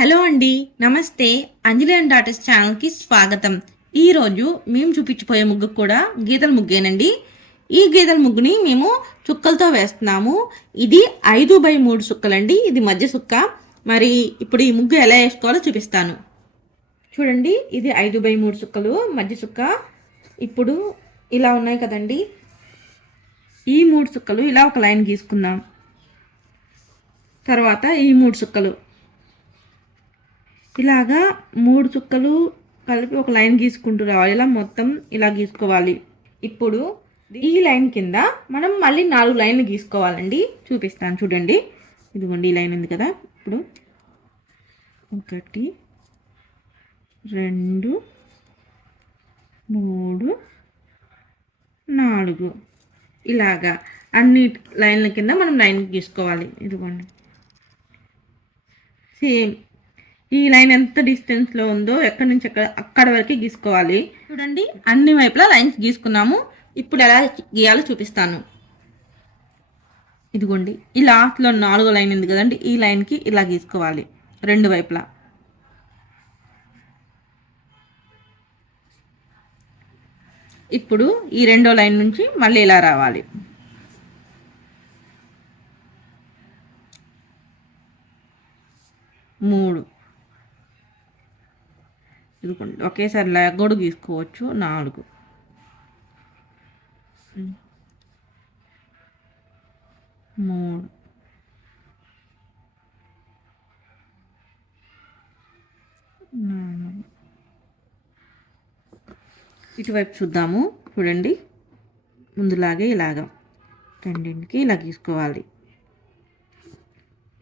Hello అండి నమస్తే. అంజలి and daughters ఛానల్కి స్వాగతం. ఈరోజు మేము చూపించిపోయే ముగ్గు కూడా గీతల ముగ్గేనండి. ఈ గీతల ముగ్గుని మేము చుక్కలతో వేస్తున్నాము. ఇది ఐదు బై మూడు సుక్కలండి ఇది మధ్య సుక్క మరి ఇప్పుడు ఈ ముగ్గు ఎలా వేసుకోవాలో చూపిస్తాను. చూడండి ఇది ఐదు బై మూడు సుక్కలు మధ్య సుక్క ఇప్పుడు ఇలా ఉన్నాయి కదండి. ఈ మూడు సుక్కలు ఇలా ఒక లైన్ గీసుకుందాం. తర్వాత ఈ మూడు సుక్కలు ఇలాగా మూడు చుక్కలు కలిపి ఒక లైన్ గీసుకుంటూ రావాలి. ఇలా మొత్తం ఇలా గీసుకోవాలి. ఇప్పుడు ఈ లైన్ కింద మనం మళ్ళీ నాలుగు లైన్లు గీసుకోవాలండి. చూపిస్తాను చూడండి. ఇదిగోండి ఈ లైన్ ఉంది కదా. ఇప్పుడు ఒకటి రెండు మూడు నాలుగు. ఇలాగా అన్ని లైన్ల కింద మనం లైన్ గీసుకోవాలి. ఇదిగోండి. సేమ్ ఈ లైన్ ఎంత డిస్టెన్స్లో ఉందో ఎక్కడి నుంచి ఎక్కడ అక్కడ వరకు గీసుకోవాలి. చూడండి అన్ని వైపులా లైన్స్ గీసుకున్నాము. ఇప్పుడు ఎలా గీయాలో చూపిస్తాను. ఇదిగోండి ఈ లాస్ట్లో నాలుగో లైన్ ఉంది కదండి ఈ లైన్కి ఇలా గీసుకోవాలి రెండు వైపులా. ఇప్పుడు ఈ రెండో లైన్ నుంచి మళ్ళీ ఇలా రావాలి. మూడు ఇదిగోండి. ఒకేసారి లెగ్గొడు గీసుకోవచ్చు నాలుగు. మూడు. నాలుగు. ఇటువైపు చూద్దాము. చూడండి. ముందులాగే ఇలాగా రెండింటికి ఇలా గీసుకోవాలి.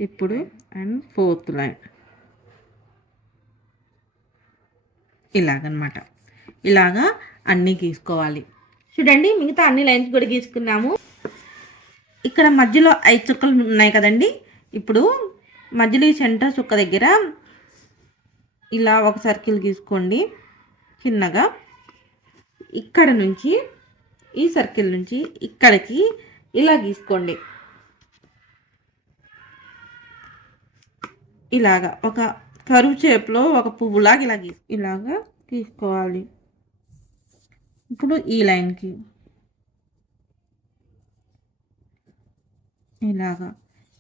ఇప్పుడు అండ్ ఫోర్త్ లైన్. ఇలాగనమాట. ఇలాగా అన్నీ గీసుకోవాలి. చూడండి మిగతా అన్ని లైన్స్ కూడా గీసుకున్నాము. ఇక్కడ మధ్యలో ఐదు చుక్కలు ఉన్నాయి కదండి. ఇప్పుడు మధ్యలో ఈ సెంటర్ చుక్క దగ్గర ఇలా ఒక సర్కిల్ గీసుకోండి. చిన్నగా. ఇక్కడ నుంచి ఈ సర్కిల్ నుంచి ఇక్కడికి ఇలా గీసుకోండి. ఇలాగా ఒక కరువు షేప్లో ఒక పువ్వులాగా ఇలా ఇలాగా తీసుకోవాలి. ఇప్పుడు ఈ లైన్కి. ఇలాగా.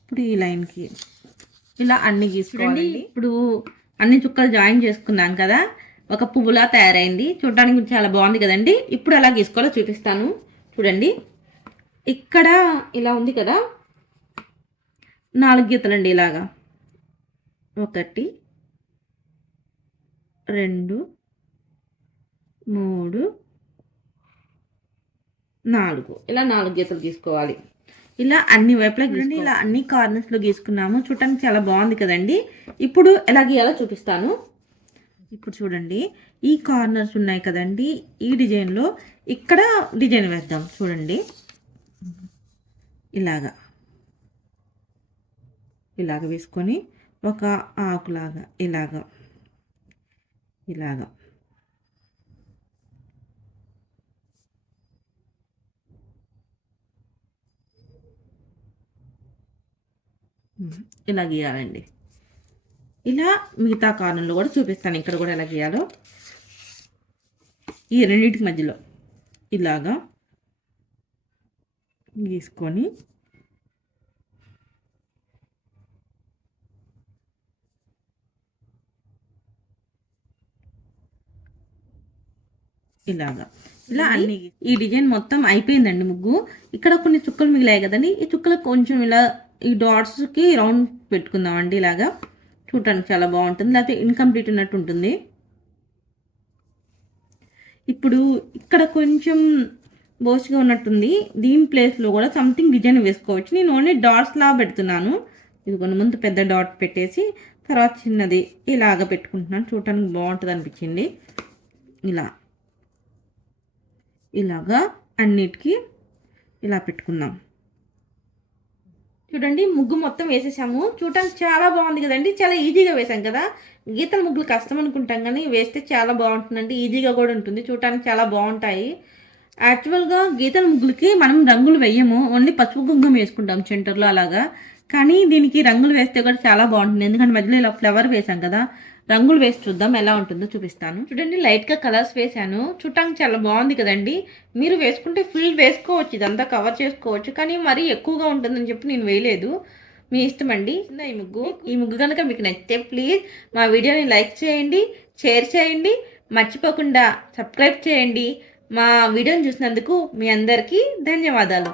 ఇప్పుడు ఈ లైన్కి. ఇలా అన్ని గీసుకోండి ఇప్పుడు అన్ని చుక్కలు జాయిన్ చేసుకున్నాం కదా ఒక పువ్వులా తయారైంది. చూడడానికి చాలా బాగుంది కదండి. ఇప్పుడు ఎలా గీసుకోవాలో చూపిస్తాను. చూడండి. ఇక్కడ ఇలా ఉంది కదా నాలుగు గీతలండి ఇలాగా. ఒకటి రెండు మూడు నాలుగు. ఇలా నాలుగు గీతలు గీసుకోవాలి. ఇలా అన్ని వైపులా గీసుకోండి ఇలా అన్ని కార్నర్స్లో గీసుకున్నాము. చూడటానికి చాలా బాగుంది కదండి. ఇప్పుడు ఎలా గీయాలో చూపిస్తాను. ఇప్పుడు చూడండి ఈ కార్నర్స్ ఉన్నాయి కదండి. ఈ డిజైన్లో ఇక్కడ డిజైన్ వేద్దాం. చూడండి. ఇలాగా. ఇలాగ వేసుకొని ఒక ఆకులాగా ఇలాగా. ఇలాగ. ఇలా గీయాలండి. ఇలా మిగతా కారణంలో కూడా చూపిస్తాను. ఇక్కడ కూడా ఎలా గీయాలో. ఈ రెండింటి మధ్యలో ఇలాగా గీసుకొని ఇలాగా. ఇలా అన్ని ఈ డిజైన్ మొత్తం అయిపోయిందండి ముగ్గు. ఇక్కడ కొన్ని చుక్కలు మిగిలాయి కదండి. ఈ చుక్కలకు కొంచెం ఇలా ఈ డాట్స్కి రౌండ్ పెట్టుకుందామండి ఇలాగా. చూడటానికి చాలా బాగుంటుంది. లేకపోతే ఇన్కంప్లీట్ ఉన్నట్టు ఉంటుంది. ఇప్పుడు ఇక్కడ కొంచెం బోస్గా ఉన్నట్టుంది. దీని ప్లేస్లో కూడా సంథింగ్ డిజైన్ వేసుకోవచ్చు. నేను ఓన్లీ డాట్స్లా పెడుతున్నాను. ఇది కొన్ని ముందు పెద్ద డాట్ పెట్టేసి తర్వాత చిన్నది ఇలాగ పెట్టుకుంటున్నాను. చూడటానికి బాగుంటుంది అనిపించింది. ఇలా. ఇలాగా అన్నిటికీ ఇలా పెట్టుకుందాం. చూడండి ముగ్గు మొత్తం వేసేసాము. చూడటానికి చాలా బాగుంది కదండి. చాలా ఈజీగా వేసాం కదా. గీతల ముగ్గులు కష్టం అనుకుంటాం కానీ వేస్తే చాలా బాగుంటుందండి. ఈజీగా కూడా ఉంటుంది. చూడటానికి చాలా బాగుంటాయి. యాక్చువల్గా గీతల ముగ్గులకి మనం రంగులు వేయము. ఓన్లీ పసుపు కుంకుమ వేసుకుంటాం సెంటర్లో అలాగా. కానీ దీనికి రంగులు వేస్తే కూడా చాలా బాగుంటుంది. ఎందుకంటే మధ్యలో ఇలా ఫ్లవర్ వేసాం కదా. రంగులు వేసి చూద్దాం ఎలా ఉంటుందో చూపిస్తాను. చూడండి లైట్గా కలర్స్ వేసాను చూడటానికి చాలా బాగుంది కదండి. మీరు వేసుకుంటే ఫుల్ వేసుకోవచ్చు ఇదంతా కవర్ చేసుకోవచ్చు కానీ మరీ ఎక్కువగా ఉంటుందని చెప్పి నేను వేయలేదు. మీ ఇష్టం అండి. ఈ ముగ్గు. ఈ ముగ్గు కనుక మీకు నచ్చితే ప్లీజ్ మా వీడియోని లైక్ చేయండి షేర్ చేయండి మర్చిపోకుండా సబ్స్క్రైబ్ చేయండి. మా వీడియోని చూసినందుకు మీ అందరికీ ధన్యవాదాలు.